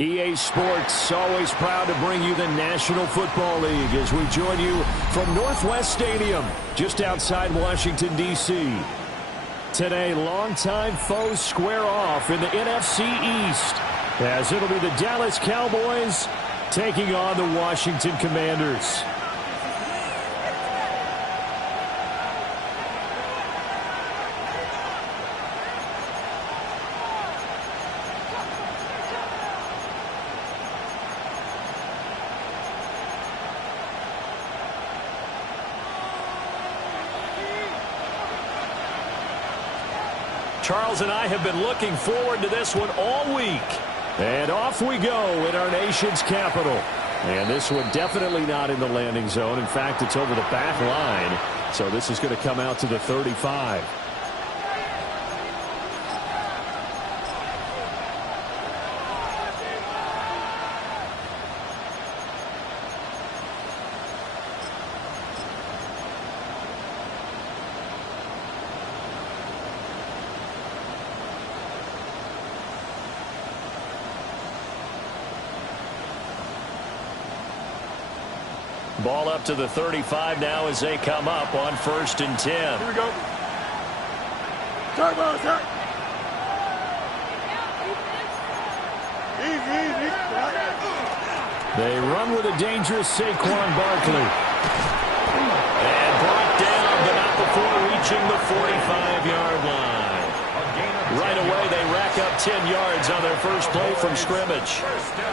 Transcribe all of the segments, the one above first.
EA Sports, always proud to bring you the National Football League as we join you from Northwest Stadium, just outside Washington, D.C. Today, longtime foes square off in the NFC East, as it'll be the Dallas Cowboys taking on the Washington Commanders. Charles and I have been looking forward to this one all week. And off we go in our nation's capital. And this one definitely not in the landing zone. In fact, it's over the back line. So this is going to come out to the 35. Ball up to the 35 now as they come up on 1st and 10. Here we go. Start, ball, start. Easy. They run with a dangerous Saquon Barkley. And brought down, but not before reaching the 45-yard line. Right away, they rack up 10 yards on their first play from scrimmage.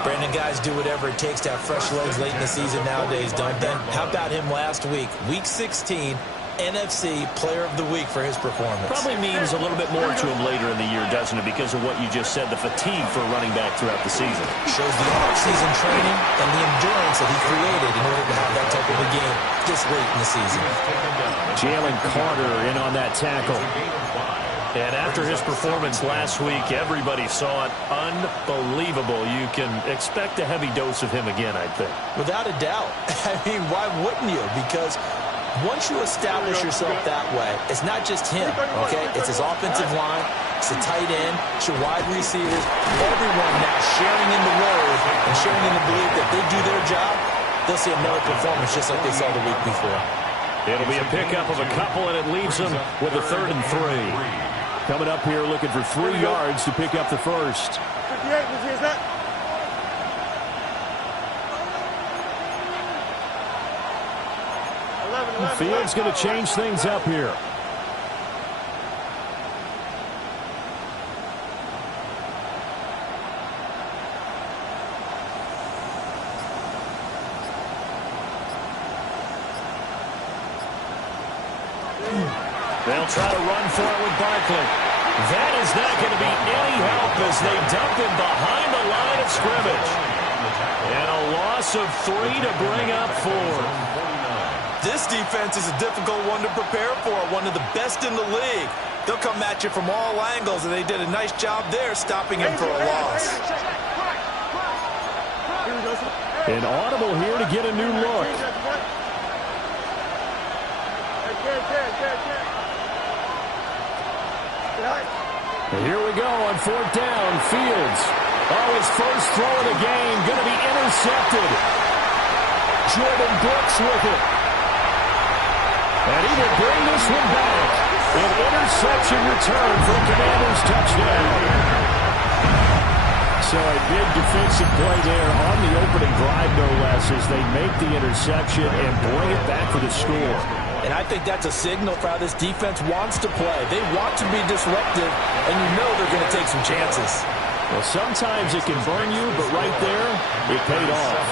Brandon, guys do whatever it takes to have fresh legs late in the season nowadays, don't they? How about him last week? Week 16, NFC Player of the Week for his performance. Probably means a little bit more to him later in the year, doesn't it? Because of what you just said, the fatigue for a running back throughout the season. Shows the off-season training and the endurance that he created in order to have that type of a game this late in the season. Jalen Carter in on that tackle. And after his performance last week, everybody saw it. Unbelievable. You can expect a heavy dose of him again, I think. Without a doubt. I mean, why wouldn't you? Because once you establish yourself that way, it's not just him, okay? It's his offensive line, it's the tight end, it's your wide receivers, everyone now sharing in the load and sharing in the belief that they do their job, they'll see another performance just like they saw the week before. It'll be a pickup of a couple, and it leaves them with a 3rd and 3. Coming up here looking for 3 yards to pick up the first. 58, is that? Fields going to change things up here. They'll try to run for it with Barkley. That is not going to be any help as they dump him behind the line of scrimmage. And a loss of 3 to bring up 4. This defense is a difficult one to prepare for, one of the best in the league. They'll come at you from all angles, and they did a nice job there stopping him for a loss. An audible here to get a new look. Here we go on 4th down. Fields. Oh, his first throw of the game. Going to be intercepted. Jordan Brooks with it. And he will bring this one back. An interception return for the Commanders' touchdown. So a big defensive play there on the opening drive, no less, as they make the interception and bring it back for the score. And I think that's a signal for how this defense wants to play. They want to be disruptive, and you know they're going to take some chances. Well, sometimes it can burn you, but right there, it paid off.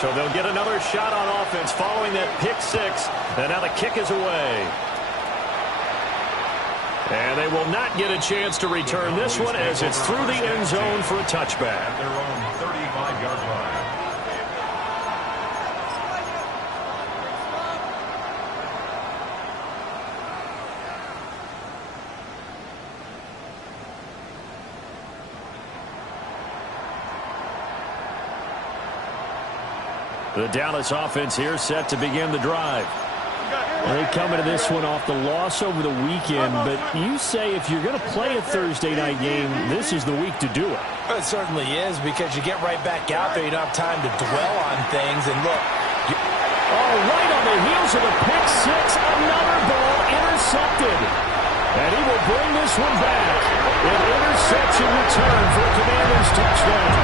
So they'll get another shot on offense following that pick 6, and now the kick is away. And they will not get a chance to return this one as it's through the end zone for a touchback. At their own 35-yard line. The Dallas offense here set to begin the drive. They come into this one off the loss over the weekend, but you say if you're going to play a Thursday night game, this is the week to do it. It certainly is, because you get right back out there. You don't have time to dwell on things. And look. Oh, right on the heels of the pick six, another ball intercepted. And he will bring this one back. An interception return for a Commanders touchdown.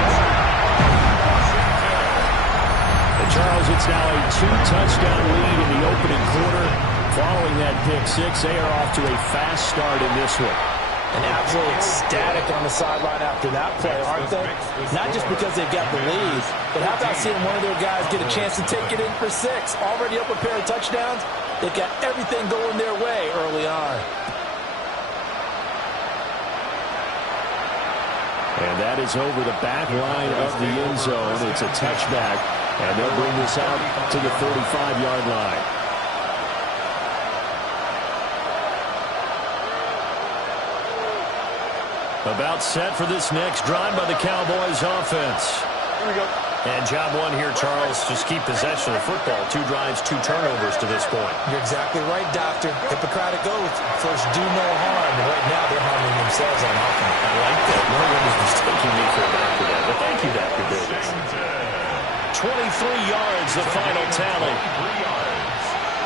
And Charles, it's now a 2-touchdown lead in the opening quarter. Following that pick six, they are off to a fast start in this one. And absolutely ecstatic on the sideline after that play, aren't they? Not just because they've got the lead, but how about seeing one of their guys get a chance to take it in for six? Already up a pair of touchdowns. They've got everything going their way early on. And that is over the back line of the end zone. It's a touchback, and they'll bring this out to the 35-yard line. About set for this next drive by the Cowboys offense. Here we go. And job one here, Charles. Just keep possession of the football. 2 drives, 2 turnovers to this point. You're exactly right, Doctor. Hippocratic oath. First, do no harm. And right now, they're harming themselves on offense. I like that. No one is mistaking me for a doctor there. But thank you, Dr. Davis. 23 yards, the final tally.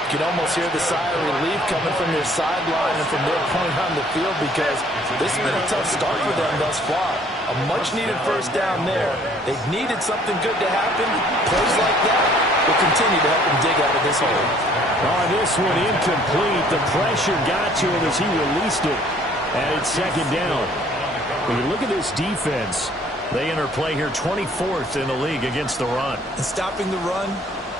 You can almost hear the sigh of relief coming from their sideline and from their point on the field, because this has been a tough start for them thus far. A much-needed first down there. They've needed something good to happen. Plays like that will continue to help them dig out of this hole. On this one, incomplete. The pressure got to him as he released it. And it's second down. When you look at this defense, they enter play here 24th in the league against the run. And stopping the run,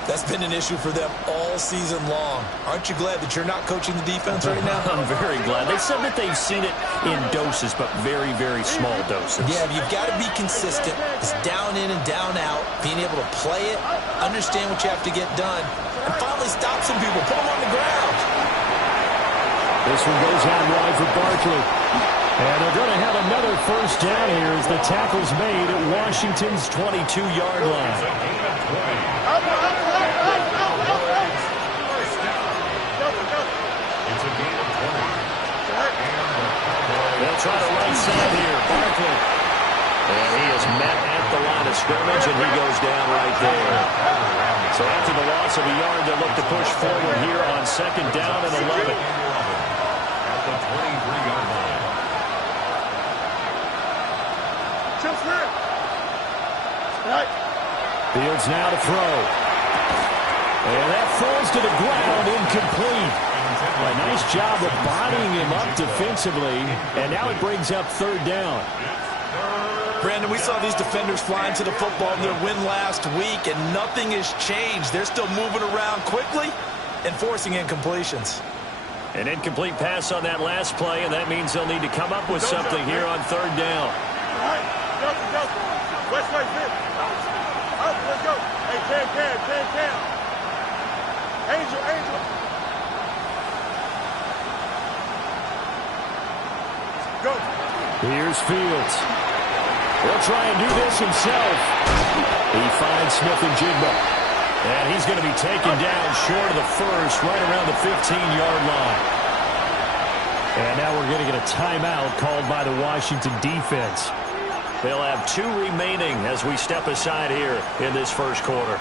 that's been an issue for them all season long. Aren't you glad that you're not coaching the defense right now? I'm very glad. They said that they've seen it in doses, but very, very small doses. Yeah, you've got to be consistent. It's down in and down out, being able to play it, understand what you have to get done, and finally stop some people, put them on the ground. This one goes out wide for Barkley. And they're going to have another first down here as the tackle's made at Washington's 22-yard line. They'll try the right side here. Barkley. And he is met at the line of scrimmage, and he goes down right there. So after the loss of a yard, they'll look to push forward here on second down and 11. At the 23-yard line. Fields now to throw. And that falls to the ground, incomplete. A nice job of bodying him up defensively, and now it brings up third down. Brandon, we saw these defenders flying to the football in their win last week, and nothing has changed. They're still moving around quickly and forcing incompletions. An incomplete pass on that last play, and that means they'll need to come up with something here on third down. West way, fit. Up, let's go. Hey, Cam. Angel. Go. Here's Fields. He'll try and do this himself. He finds Smith and Jigba. And he's going to be taken down short of the first, right around the 15-yard line. And now we're going to get a timeout called by the Washington defense. They'll have 2 remaining as we step aside here in this first quarter.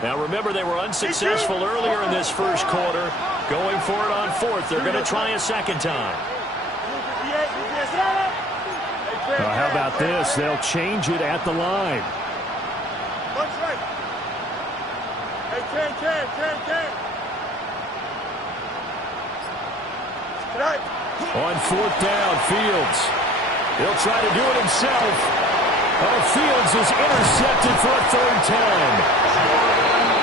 Now remember, they were unsuccessful earlier in this first quarter. Going for it on fourth. They're going to try a second time. How about this? They'll change it at the line. On fourth down, Fields. He'll try to do it himself. Oh, Fields is intercepted for a third time.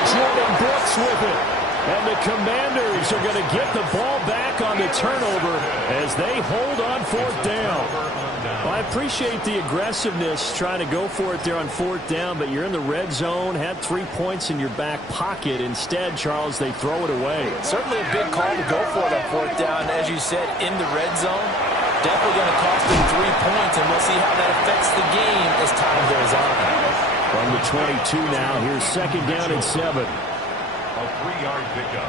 Jordan Brooks with it. And the Commanders are going to get the ball back on the turnover as they hold on fourth down. Well, I appreciate the aggressiveness trying to go for it there on fourth down, but you're in the red zone, had 3 points in your back pocket. Instead, Charles, they throw it away. Certainly a big call to go for it on fourth down. As you said, in the red zone, definitely going to cost them 3 points, and we'll see how that affects the game as time goes on. From the 22 now, here's second down and 7. A 3-yard pickup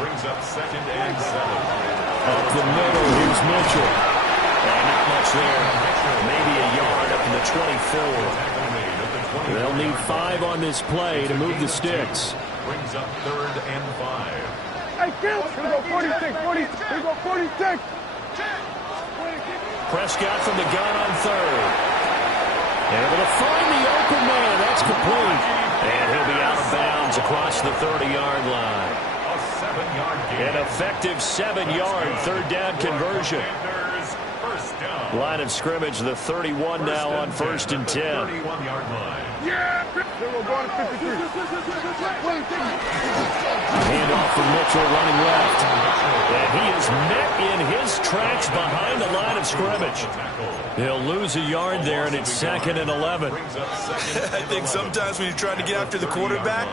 brings up second and 7. Up the middle, here's Mitchell. And not much there. Maybe a yard up to the 24. They'll need 5 on this play to move the sticks. Brings up third and 5. Hey, Gil, here we go, 46, 40, here we go, 46. Prescott from the gun on third. Able to find the open man. That's complete. And he'll be out of bounds across the 30-yard line. A 7-yard gain. An effective 7-yard third down conversion. First down. Line of scrimmage, the 31 now on first and 10. 31-yard line. Yeah, here we're going to 53. Handoff from Mitchell running left. And he is met in his tracks behind the line of scrimmage. He'll lose a yard there, and it's second and 11. I think sometimes when you're trying to get after the quarterback,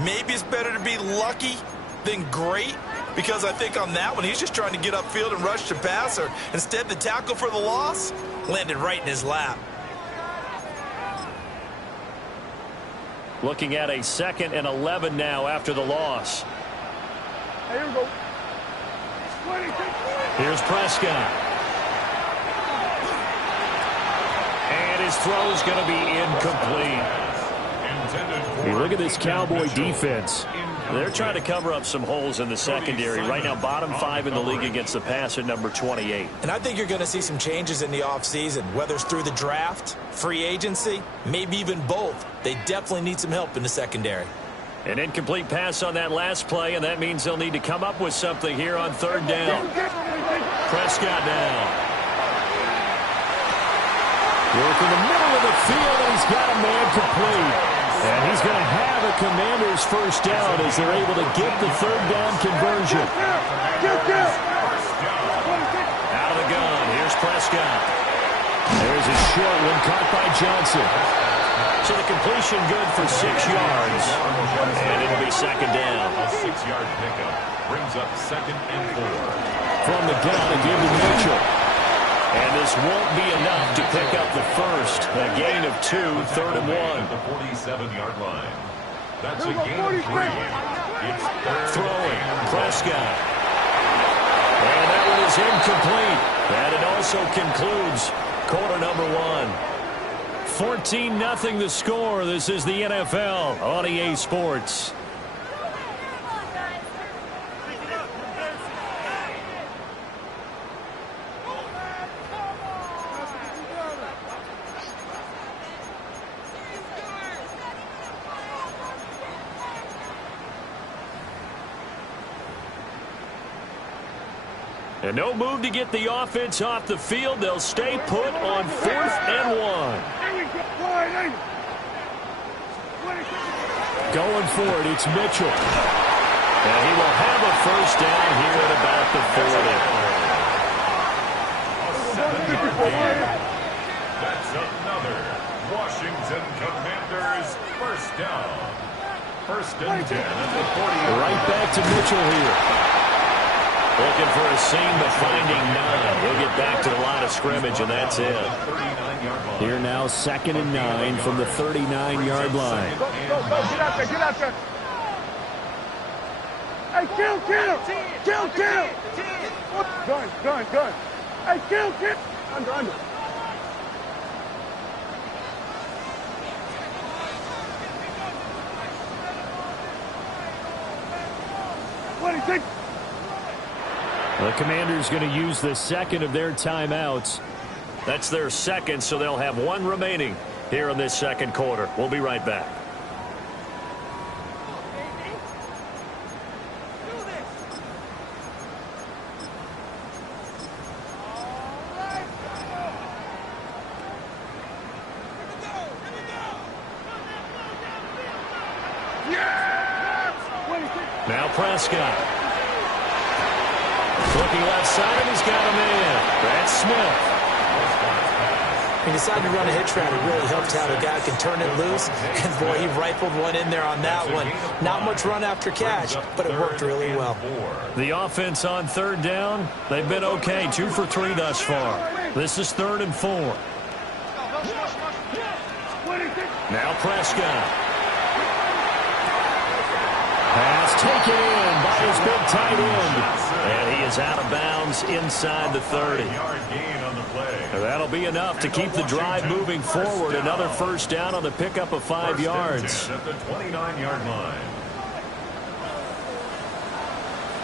maybe it's better to be lucky than great, because I think on that one, he's just trying to get upfield and rush the passer. Instead, the tackle for the loss landed right in his lap. Looking at a second and 11 now after the loss. Here we go. Here's Prescott. And his throw is going to be incomplete. Hey, look at this Cowboy defense. They're trying to cover up some holes in the secondary. Right now, bottom 5 in the league against the pass at number 28. And I think you're going to see some changes in the offseason, whether it's through the draft, free agency, maybe even both. They definitely need some help in the secondary. An incomplete pass on that last play, and that means they'll need to come up with something here on third down. Prescott down. Working the middle of the field, and he's got a man complete. And he's going to have a Commander's first down as they're able to get the third down conversion. Out of the gun, here's Prescott. There's a short one caught by Johnson. So the completion good for 6 yards. And it'll be second down. A 6-yard pickup brings up second and 4. From the gun, a give to Mitchell. And this won't be enough to pick up the first. A gain of 2, third and 1. At the 47-yard line. That's a gain of 3. It's third. Throwing, Prescott. And that one is incomplete. And it also concludes quarter number 1. 14-0 the score. This is the NFL on EA Sports. And no move to get the offense off the field. They'll stay put on 4th and 1. Going for it, it's Mitchell. And he will have a first down here at about the 40. A 7-yard gain. That's another Washington Commanders first down. First and 10 at the 40. Right back to Mitchell here. Looking for a seam, but finding none. He'll get back to the line of scrimmage, and that's it. Here now, second and 9 from the 39-yard line. Go, get out there, get out there. Hey, kill. Gun. Hey, kill. Under. What do you think? The Commanders going to use the second of their timeouts. That's their second, so they'll have 1 remaining here in this second quarter. We'll be right back. Now Prescott. Looking left side, and he's got a man. That's Smith. He decided to run a hitch route. It really helps how the guy can turn it loose. And, boy, he rifled one in there on that one. Not much run after catch, but it worked really well. The offense on third down, they've been okay. 2 for 3 thus far. This is 3rd and 4. Now Prescott. Pass taken in by his big tight end. And he is out of bounds inside the 30. That'll be enough to keep the drive moving forward. Another first down on the pickup of 5 yards. At the 29-yard line.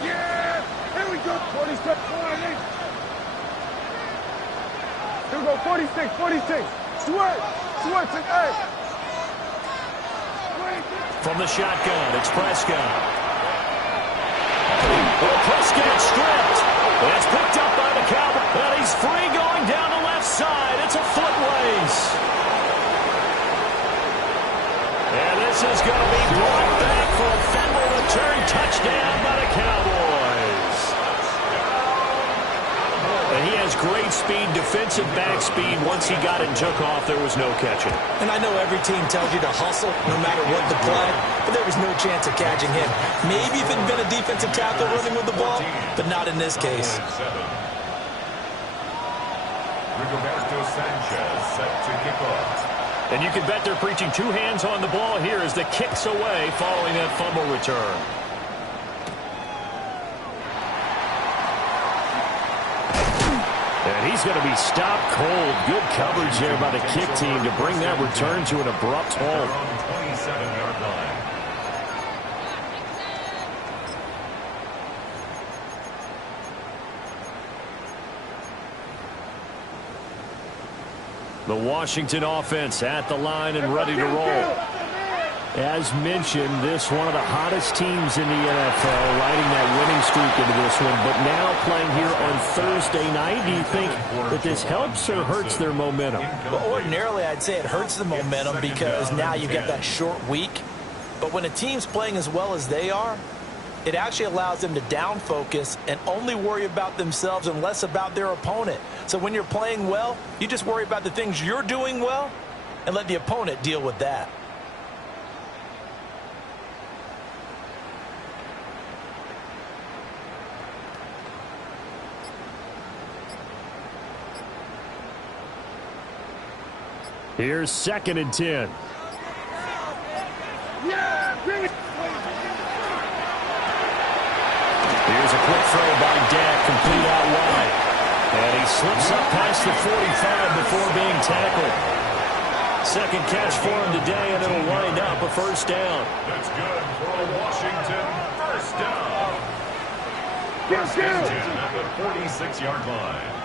Yeah! Here we go! 46, 48. Here we go, 46, 46. Switch! Switch it, hey! From the shotgun, it's Prescott. Prescott stripped. It's picked up by the Cowboys. And he's free going down the left side. It's a foot race. And this is going to be brought back for a fumble return touchdown by the Cowboys. And he has great speed, defensive back speed. Once he got it and took off, there was no catching. And I know every team tells you to hustle no matter what the play, but there was no chance of catching him. Maybe if it had been a defensive tackle running with the ball, but not in this case. Rigoberto Sanchez set to kick off. And you can bet they're preaching 2 hands on the ball here as the kick's away following that fumble return. And he's going to be stopped cold. Good coverage there by the kick team to bring that return to an abrupt halt. On the 27-yard line. The Washington offense at the line and ready to roll. As mentioned, this one of the hottest teams in the NFL, riding that winning streak into this one, but now playing here on Thursday night. Do you think that this helps or hurts their momentum? Well, ordinarily, I'd say it hurts the momentum because now you get that short week. But when a team's playing as well as they are, it actually allows them to down focus and only worry about themselves and less about their opponent. So when you're playing well, you just worry about the things you're doing well and let the opponent deal with that. Here's 2nd and 10. Here's a quick throw by Dak, complete out wide. And he slips up past the 45 before being tackled. 2nd catch for him today, and it'll wind up a first down. That's good for a Washington first down. First and 10 at the 46-yard line.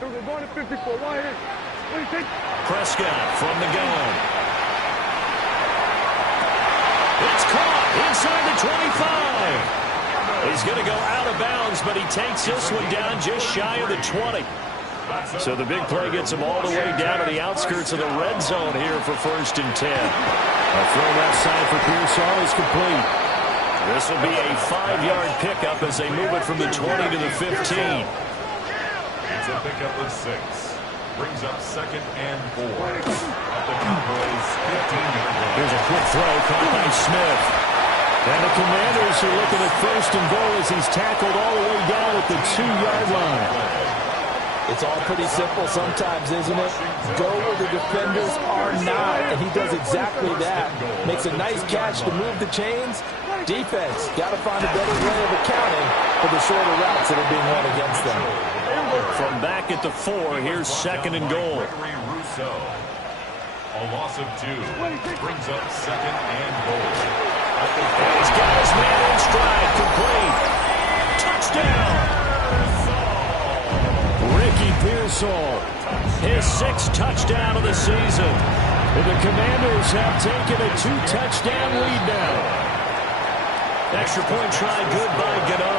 We're going to 54. Right here. What do you think? Prescott from the gun. It's caught inside the 25. He's going to go out of bounds, but he takes this one down just shy of the 20. So the big play gets him all the way down to the outskirts of the red zone here for 1st and 10. A throw left side for Pearsall is complete. This will be a 5-yard pickup as they move it from the 20 to the 15. It's a pickup of 6. Brings up 2nd and 4. At the Cowboys' 15-yard line. Here's a quick throw caught by Smith. And the Commanders are looking at 1st and goal as he's tackled all the way down at the 2-yard line. It's all pretty simple sometimes, isn't it? Go where the defenders are not, and he does exactly that. Makes a nice catch to move the chains. Defense, got to find a better way of accounting for the shorter routes that are being run against them. From back at the 4, here's 2nd and goal. A loss of 2 brings up 2nd and goal. He's got his man in stride, complete. Touchdown! Ricky Pearsall, his 6th touchdown of the season. And the Commanders have taken a 2-touchdown lead now. Extra point try good by Gano.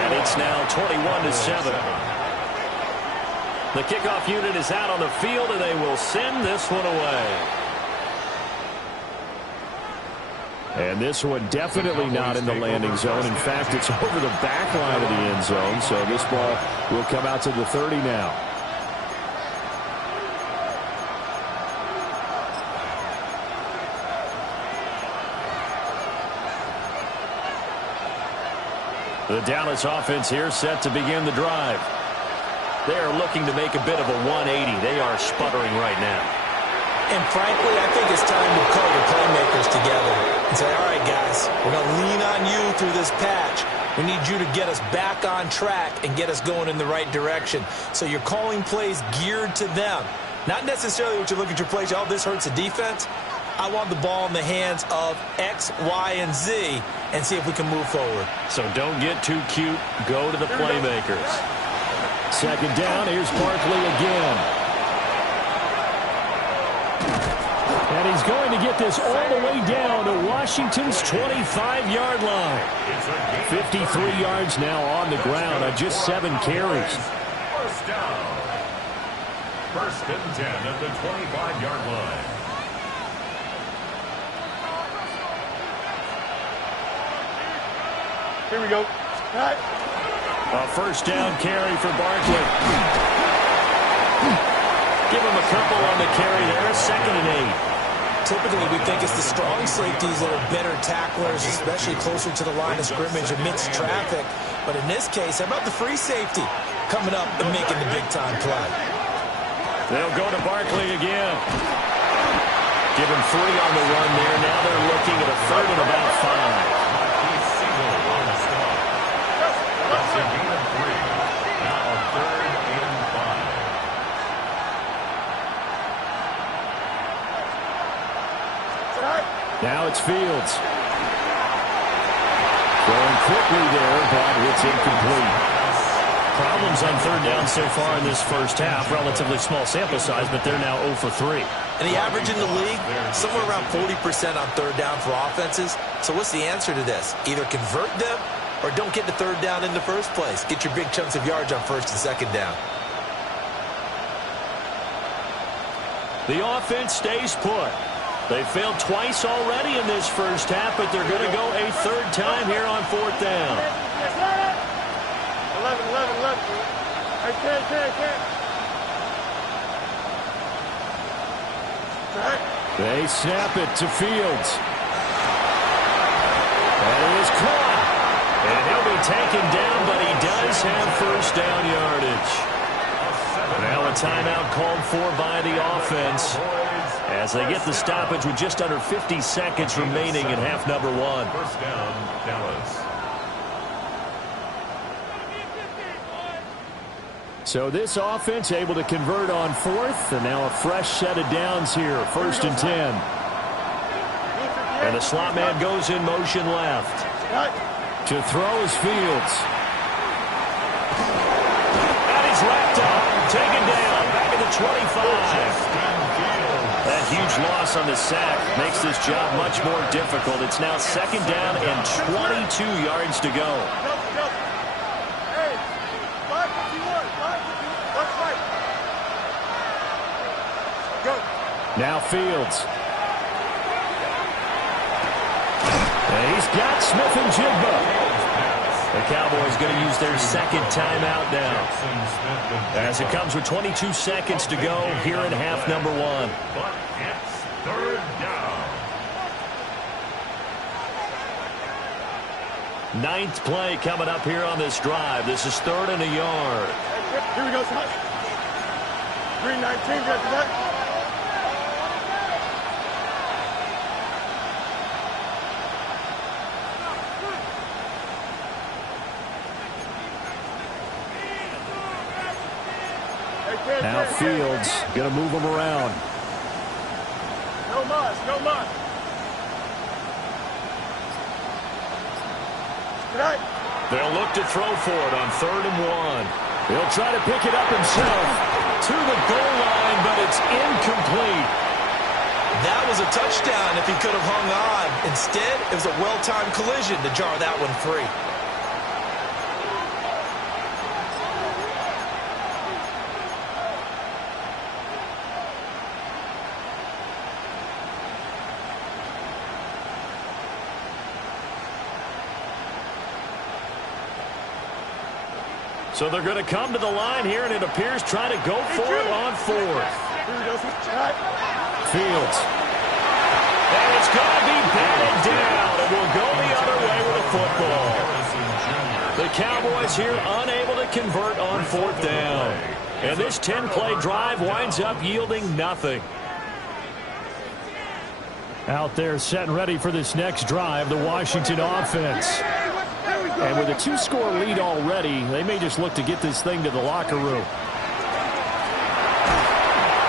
And it's now 21-7. The kickoff unit is out on the field, and they will send this one away. And this one definitely not in the landing zone. In fact, it's over the back line of the end zone. So this ball will come out to the 30 now. The Dallas offense here set to begin the drive. They are looking to make a bit of a 180. They are sputtering right now. And frankly, I think it's time to call your playmakers together and say, all right, guys, we're going to lean on you through this patch. We need you to get us back on track and get us going in the right direction. So you're calling plays geared to them. Not necessarily what you look at your plays, oh, this hurts the defense. I want the ball in the hands of X, Y, and Z and see if we can move forward. So don't get too cute. Go to the playmakers. Second down, here's Barkley again. And he's going to get this all the way down to Washington's 25-yard line. 53 yards now on the ground on just 7 carries. First down. First and 10 at the 25-yard line. Here we go. Right. A first down carry for Barkley. Give him a couple on the carry there. 2nd and 8. Typically, we think it's the strong safeties that are better tacklers, especially closer to the line of scrimmage amidst traffic. But in this case, how about the free safety coming up and making the big-time play? They'll go to Barkley again. Give him 3 on the run there. Now they're looking at a 3rd and about 5. That's a gain of 3. Now 3rd and 5. Now it's Fields. Going quickly there, but it's incomplete. Problems on 3rd down so far in this first half. Relatively small sample size, but they're now 0 for 3. And the average in the league, somewhere around 40% on 3rd down for offenses. So what's the answer to this? Either convert them or don't get the 3rd down in the first place. Get your big chunks of yards on 1st and 2nd down. The offense stays put. They failed twice already in this first half, but they're going to go a 3rd time here on 4th down. 11. Hey, 10. They snap it to Fields. And it is caught. And he'll be taken down, but he does have 1st down yardage. Now a timeout called for by the offense as they get the stoppage with just under 50 seconds remaining in half number 1. First down, Dallas. So this offense able to convert on 4th, and now a fresh set of downs here, 1st and 10. And the slot man goes in motion left. To throw is Fields. And he's wrapped up, taken down, back at the 25. That huge loss on the sack makes this job much more difficult. It's now 2nd down and 22 yards to go. Now Fields. And he's got Smith and Jigba. The Cowboys going to use their 2nd timeout now, as it comes with 22 seconds to go here in half number 1. But it's 3rd down. 9th play coming up here on this drive. This is 3rd and a yard. Here we go, son. 3:19 after that. Now Fields going to move him around. No muss. They'll look to throw for it on 3rd and 1. He'll try to pick it up himself to the goal line, but it's incomplete. That was a touchdown if he could have hung on. Instead, it was a well-timed collision to jar that one free. So they're going to come to the line here, and it appears trying to go for it on fourth. Fields. And it's going to be batted down, and will go the other way with the football. The Cowboys here unable to convert on fourth down. And this 10-play drive winds up yielding nothing. Out there set and ready for this next drive, the Washington offense. And with a 2-score lead already, they may just look to get this thing to the locker room.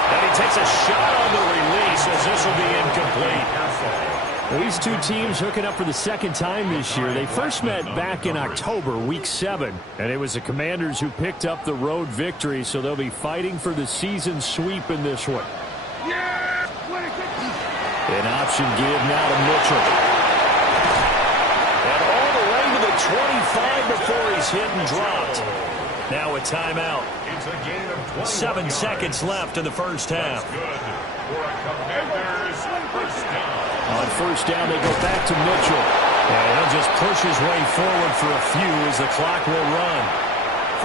And he takes a shot on the release as this will be incomplete. These two teams hooking up for the second time this year. They first met back in October, Week 7. And it was the Commanders who picked up the road victory, so they'll be fighting for the season sweep in this one. An option give now to Mitchell. And all the way to the 25 before he's hit and dropped. Now a timeout. 7 seconds left in the first half. On first down, they go back to Mitchell. And he'll just push his way forward for a few as the clock will run.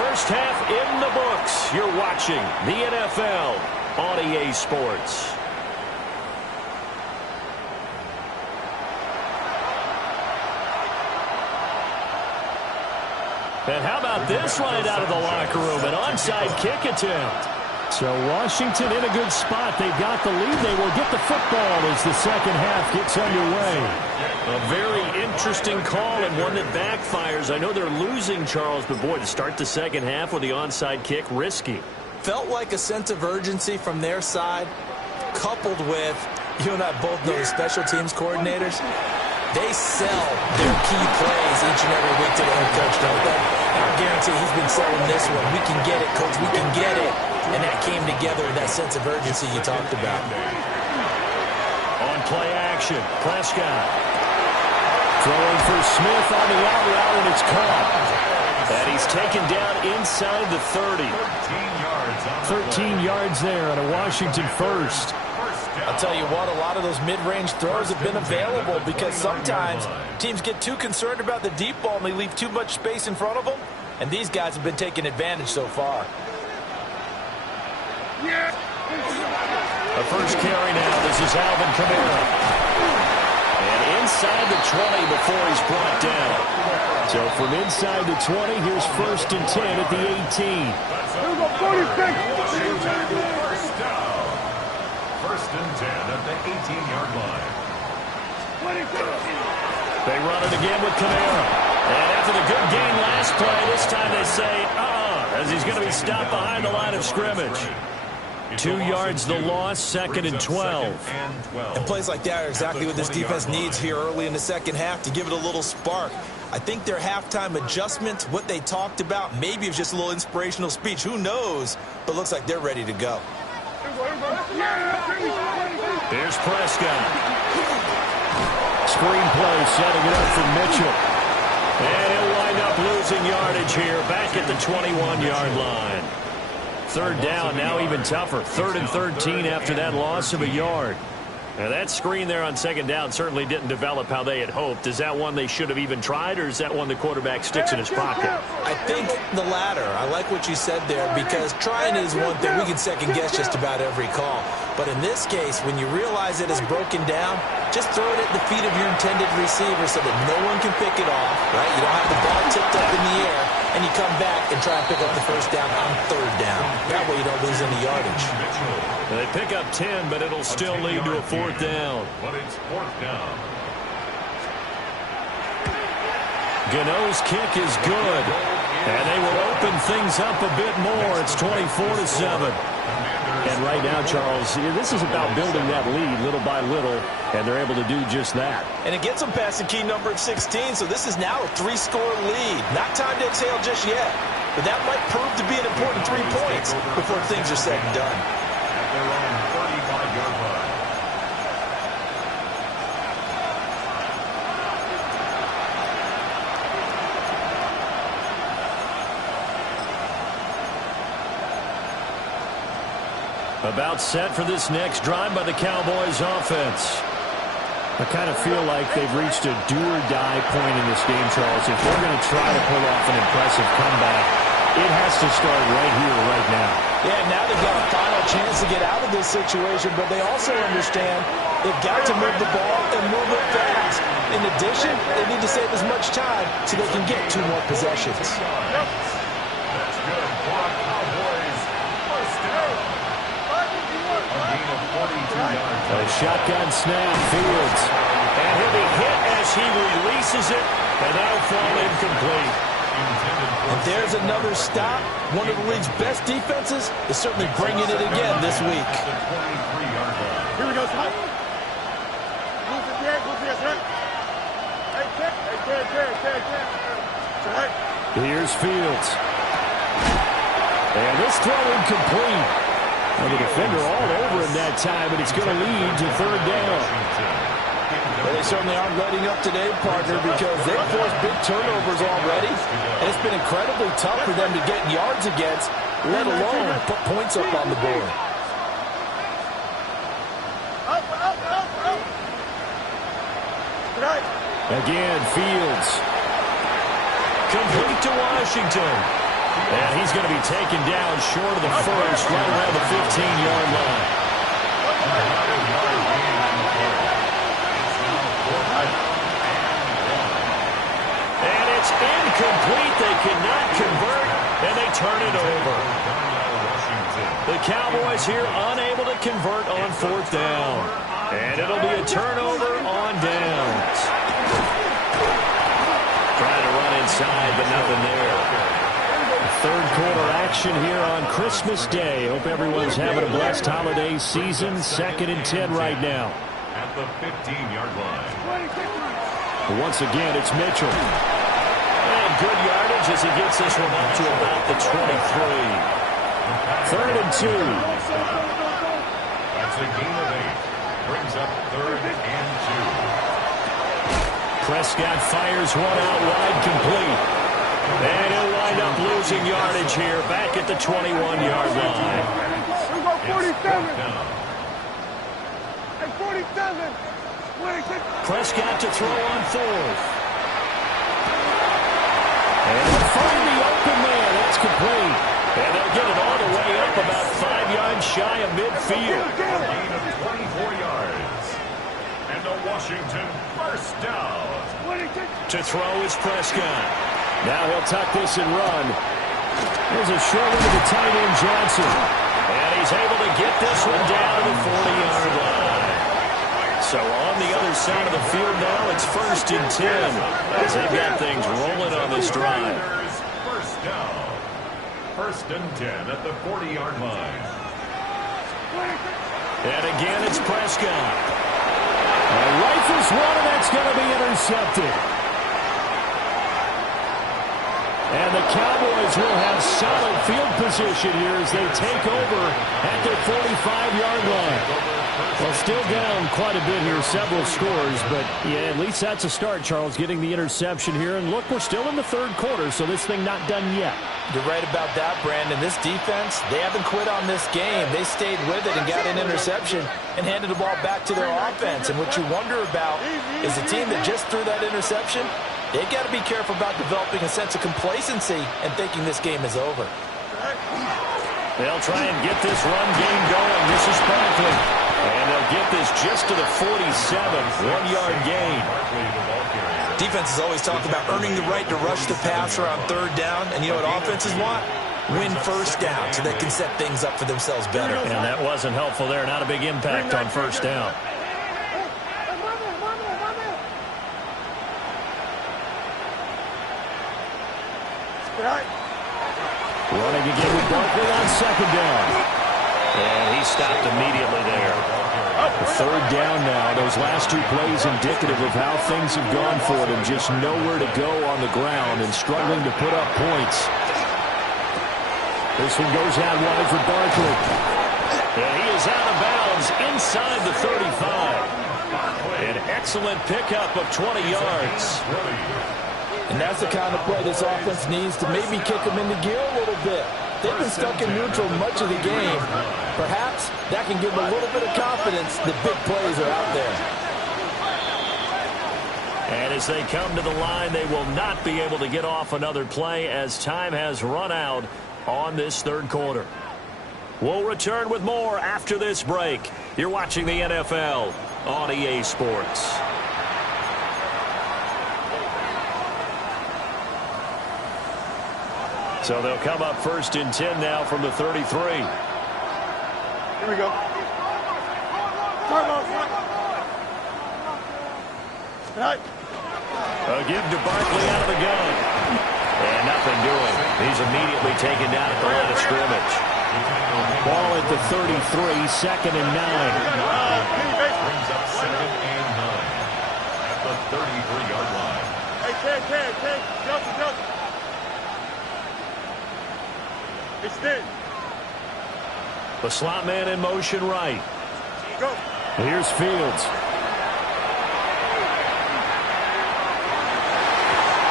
First half in the books. You're watching the NFL on EA Sports. And how about this right out of the locker room? An onside kick attempt. So Washington in a good spot. They've got the lead. They will get the football as the second half gets underway. A very interesting call and one that backfires. I know they're losing, Charles, but boy, to start the second half with the onside kick, risky. Felt like a sense of urgency from their side, coupled with, you and I both know the special teams coordinators. They sell their key plays each and every week to the head coach, don't they? And I guarantee he's been selling this one. We can get it, coach. We can get it. And that came together with that sense of urgency you talked about. On play action, Prescott. Throwing for Smith on the out route, and it's caught. And he's taken down inside the 30. 13 yards there on a Washington first. I'll tell you what, a lot of those mid-range throws have been available because sometimes teams get too concerned about the deep ball and they leave too much space in front of them. And these guys have been taking advantage so far. The first carry now. This is Alvin Kamara. And inside the 20 before he's brought down. So from inside the 20, here's 1st and 10 at the 18. First and 10 at the 18-yard line. They run it again with Kamara. And after the good game last play, this time they say, as he's going to be stopped behind the line of scrimmage. 2 yards the loss, 2nd and 12. And plays like that are exactly what this defense needs here early in the second half to give it a little spark. I think their halftime adjustments, what they talked about, maybe it was just a little inspirational speech. Who knows? But looks like they're ready to go. Here's Prescott. Screenplay setting it up for Mitchell. And he'll wind up losing yardage here back at the 21-yard line. Third down, now even tougher. 3rd and 13 after that loss of a yard. Now that screen there on second down certainly didn't develop how they had hoped. Is that one they should have even tried, or is that one the quarterback sticks in his pocket? I think the latter. I like what you said there, because trying is one thing. We can second guess just about every call. But in this case, when you realize it is broken down, just throw it at the feet of your intended receiver so that no one can pick it off, right? You don't have the ball tipped up in the air, and you come back and try and pick up the first down on 3rd down. That way you don't lose any yardage. They pick up 10, but it'll still lead to a 4th down. But it's 4th down. Gano's kick is good. And they will open things up a bit more. It's 24-7. And right now, Charles, this is about building that lead little by little, and they're able to do just that. And it gets them past the key number of 16, so this is now a 3-score lead. Not time to exhale just yet, but that might prove to be an important 3 points before things are said and done. At their own 35-yard line. About set for this next drive by the Cowboys offense. I kind of feel like they've reached a do-or-die point in this game, Charles. If they're going to try to pull off an impressive comeback, It has to start right here, right now. Yeah, now they've got a final chance to get out of this situation, but they also understand they've got to move the ball and move it fast. In addition, they need to save as much time so they can get 2 more possessions. That's good. Block Cowboys. First down. A gain of 42 yards. A shotgun snap, Fields. And he'll be hit as he releases it, and that'll fall incomplete. And there's another stop. One of the league's best defenses is certainly bringing it again this week. Here we go, Scott. Move the tag, move the tag. Hey, tag. Here's Fields. And this throw incomplete. And the defender all over him that time, and it's going to lead to 3rd down. Well, they certainly aren't letting up today, partner, because they've forced big turnovers already. And it's been incredibly tough for them to get yards against, let alone put points up on the board. Again, Fields. Complete to Washington. And he's going to be taken down short of the first, right around the 15-yard line. And it's incomplete. They cannot convert, and they turn it over. The Cowboys here unable to convert on 4th down. And it'll be a turnover on downs. Trying to run inside, but nothing there. 3rd quarter action here on Christmas Day. Hope everyone's having a blessed holiday season. 2nd and 10 right now. At the 15-yard line. Once again, it's Mitchell. And good yardage as he gets this one up to about the 23. 3rd and 2. That's a gain of 8. Brings up 3rd and 2. Prescott fires one out wide, complete. And he'll wind up losing yardage here back at the 21-yard line. We go 47. Hey, 47. Prescott to throw on 4th. And they'll find the open man. That's complete. And they'll get it all the way up about 5 yards shy of midfield. A gain of 24 yards. And a Washington first down. To throw is Prescott. Now he'll tuck this and run. There's a short one to the tight end, Johnson. And he's able to get this one down to the 40-yard line. So on the other side of the field now, it's 1st and 10 as they've got things rolling on this drive. First down. 1st and 10 at the 40-yard line. And again, it's Prescott. And rifles one, and that's going to be intercepted. And the Cowboys will have solid field position here as they take over at their 45-yard line. Well, still down quite a bit here, several scores, but yeah, at least that's a start, Charles, getting the interception here. And look, we're still in the 3rd quarter, so this thing not done yet. You're right about that, Brandon. This defense, they haven't quit on this game. They stayed with it and got an interception and handed the ball back to their offense. And what you wonder about is the team that just threw that interception, they've got to be careful about developing a sense of complacency and thinking this game is over. They'll try and get this run game going. This is Barkley. And they'll get this just to the 47, 1-yard gain. Defenses always talk about earning the right to rush the passer on 3rd down. And you know what offenses want? Win 1st down so they can set things up for themselves better. And that wasn't helpful there. Not a big impact on 1st down. Running again with Barkley on 2nd down. And he stopped immediately there. 3rd down now. Those last 2 plays indicative of how things have gone for them. Just nowhere to go on the ground and struggling to put up points. This one goes out wide for Barkley. And he is out of bounds inside the 35. An excellent pickup of 20 yards. And that's the kind of play this offense needs to maybe kick them into gear a little bit. They've been stuck in neutral much of the game. Perhaps that can give them a little bit of confidence that big plays are out there. And as they come to the line, they will not be able to get off another play as time has run out on this third quarter. We'll return with more after this break. You're watching the NFL on EA Sports. So they'll come up first and 10 now from the 33. Here we go. A give to Barkley out of the gun. And nothing doing. He's immediately taken down at the line of scrimmage. Ball at the 33, second and 9. Brings up second and 9 at the 33-yard line. Hey, Ted, Johnson. Extend. The slot man in motion right. Go. Here's Fields.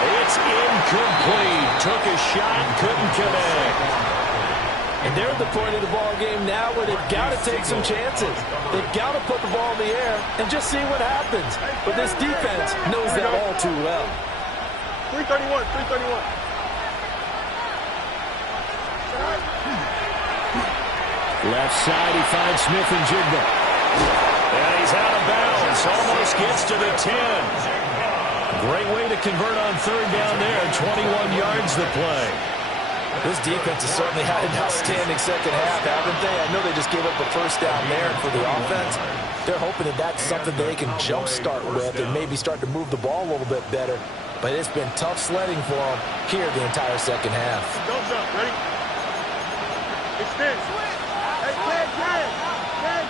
It's incomplete. Took a shot, couldn't connect. And they're at the point of the ball game now where they've got to take some chances. They've got to put the ball in the air and just see what happens. But this defense knows that all too well. 331. Left side, he finds Smith and Jigba. And he's out of bounds. Almost gets to the 10. Great way to convert on third down there. 21 yards the play. This defense has certainly had an outstanding second half, haven't they? I know they just gave up a first down there, and for the offense, they're hoping that that's something they can jumpstart with and maybe start to move the ball a little bit better. But it's been tough sledding for them here the entire second half. Don't jump. Ready? Extend. Hey,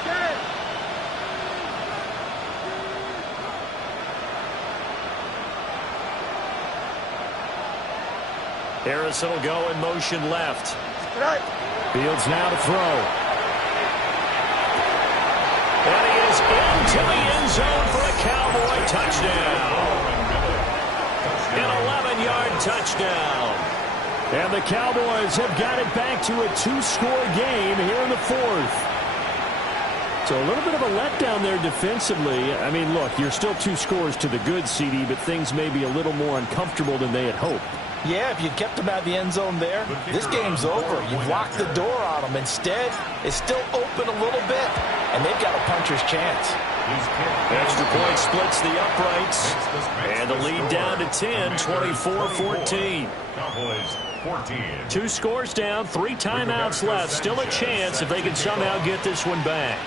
Ted. Harrison will go in motion left. Right. Fields now to throw. And he is into the end zone for a Cowboy touchdown. An 11-yard touchdown. And the Cowboys have got it back to a 2-score game here in the fourth. So a little bit of a letdown there defensively. I mean, look, you're still 2 scores to the good, CD, but things may be a little more uncomfortable than they had hoped. Yeah, if you kept them out of the end zone there, this game's over. You've locked the door on them. Instead, it's still open a little bit, and they've got a puncher's chance. Extra point splits the uprights, and the lead down to 10, 24-14. Cowboys 14. 2 scores down, 3 timeouts left. Still a chance if they can somehow get this one back.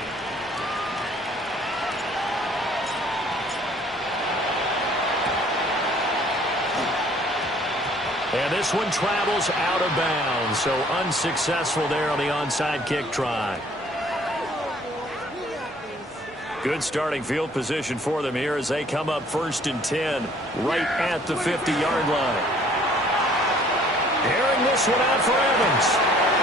And this one travels out of bounds, so unsuccessful there on the onside kick try. Good starting field position for them here as they come up first and 10, right at the 50-yard line. Airing this one out for Evans.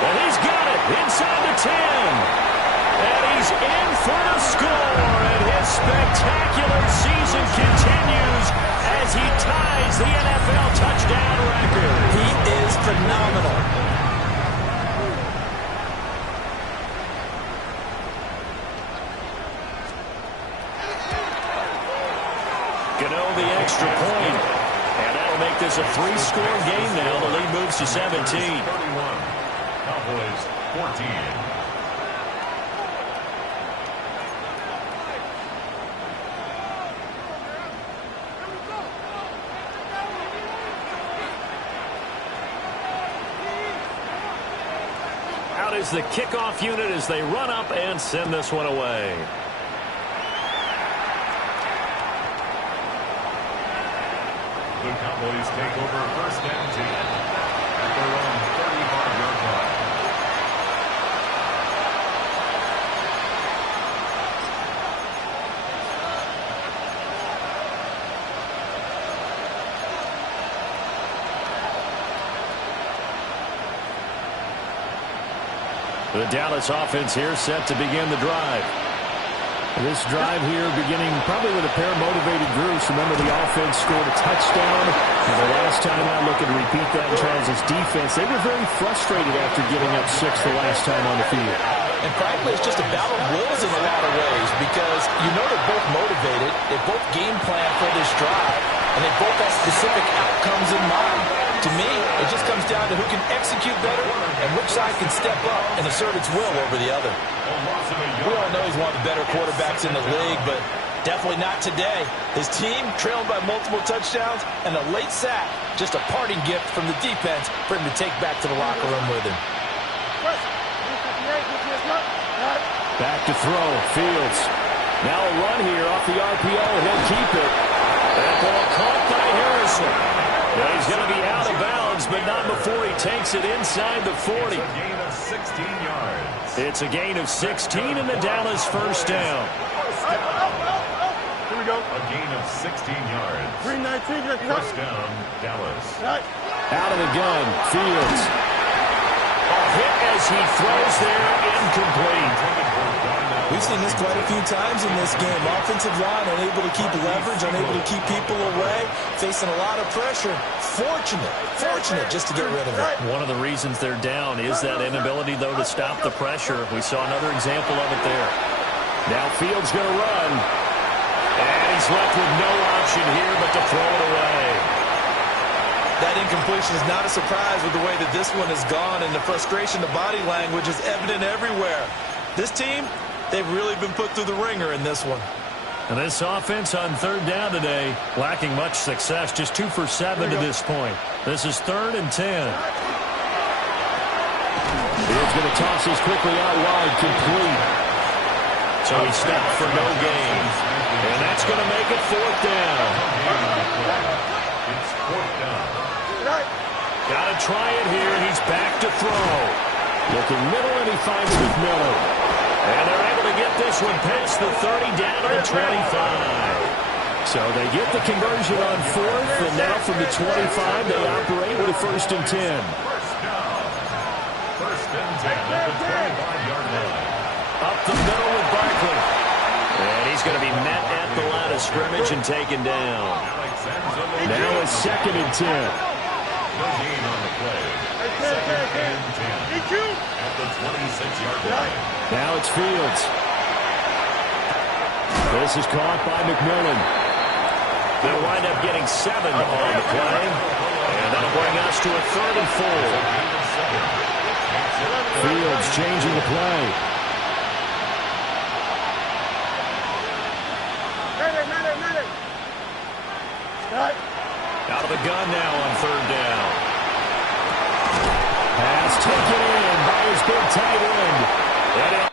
And he's got it inside the 10. And he's in for the score. And his spectacular season continues as he ties the NFL touchdown record. He is phenomenal. Gano the extra point. And that'll make this a 3-score game now. The lead moves to 17. 31. Cowboys 14. Out is the kickoff unit as they run up and send this one away. The Cowboys take over first and 10 at their own 35-yard line. The Dallas offense here set to begin the drive. This drive here beginning probably with a pair of motivated groups. Remember, the offense scored a touchdown. And the last time out, looking to repeat that in Charles' defense, they were very frustrated after giving up 6 the last time on the field. And frankly, it's just a battle of wills in a lot of ways because you know they're both motivated, they both game plan for this drive, and they both have specific outcomes in mind. To me, it just comes down to who can execute better and which side can step up and assert its will over the other. We all know he's one of the better quarterbacks in the league, but definitely not today. His team trailing by multiple touchdowns and a late sack, just a parting gift from the defense for him to take back to the locker room with him. Back to throw, Fields. Now a run here off the RPO, and he'll keep it. That ball caught by Harrison. Now he's going to be out of bounds, but not before he takes it inside the 40. It's a gain of 16 yards. It's a gain of 16 in the Dallas first down. Here we go. A gain of 16 yards. 319. First down, Dallas. Out of the gun, Fields. A hit as he throws there, incomplete. We've seen this quite a few times in this game. Offensive line unable to keep leverage, unable to keep people away, facing a lot of pressure. Fortunate just to get rid of it. One of the reasons they're down is that inability, though, to stop the pressure. We saw another example of it there. Now Fields going to run. And he's left with no option here but to throw it away. That incompletion is not a surprise with the way that this one has gone, and the frustration, the body language is evident everywhere. This team, they've really been put through the ringer in this one. And this offense on third down today, lacking much success, just 2 for 7 to this point. This is 3rd and 10. Fields going to toss this quickly out wide, complete. So he stopped for no gain. And that's going to make it 4th down. It's 4th down. Got to try it here. He's back to throw. Looking middle, and he finds McMillan. And they're able to get this one past the 30, down to the 25. So they get the conversion on 4th, and now from the 25, they operate with a 1st and 10. First down. 1st and 10 at the 25-yard line. Up the middle with Barkley. And he's going to be met at the line of scrimmage and taken down. Now it's 2nd and 10. No gain on the play. 2nd and 10 at the 26-yard line. Now it's Fields. This is caught by McMillan. They'll wind up getting 7 on the play. And that'll bring us to a 3rd and 4. Fields changing the play. Out of the gun now on 3rd down. Pass taken in by his big tight end. And it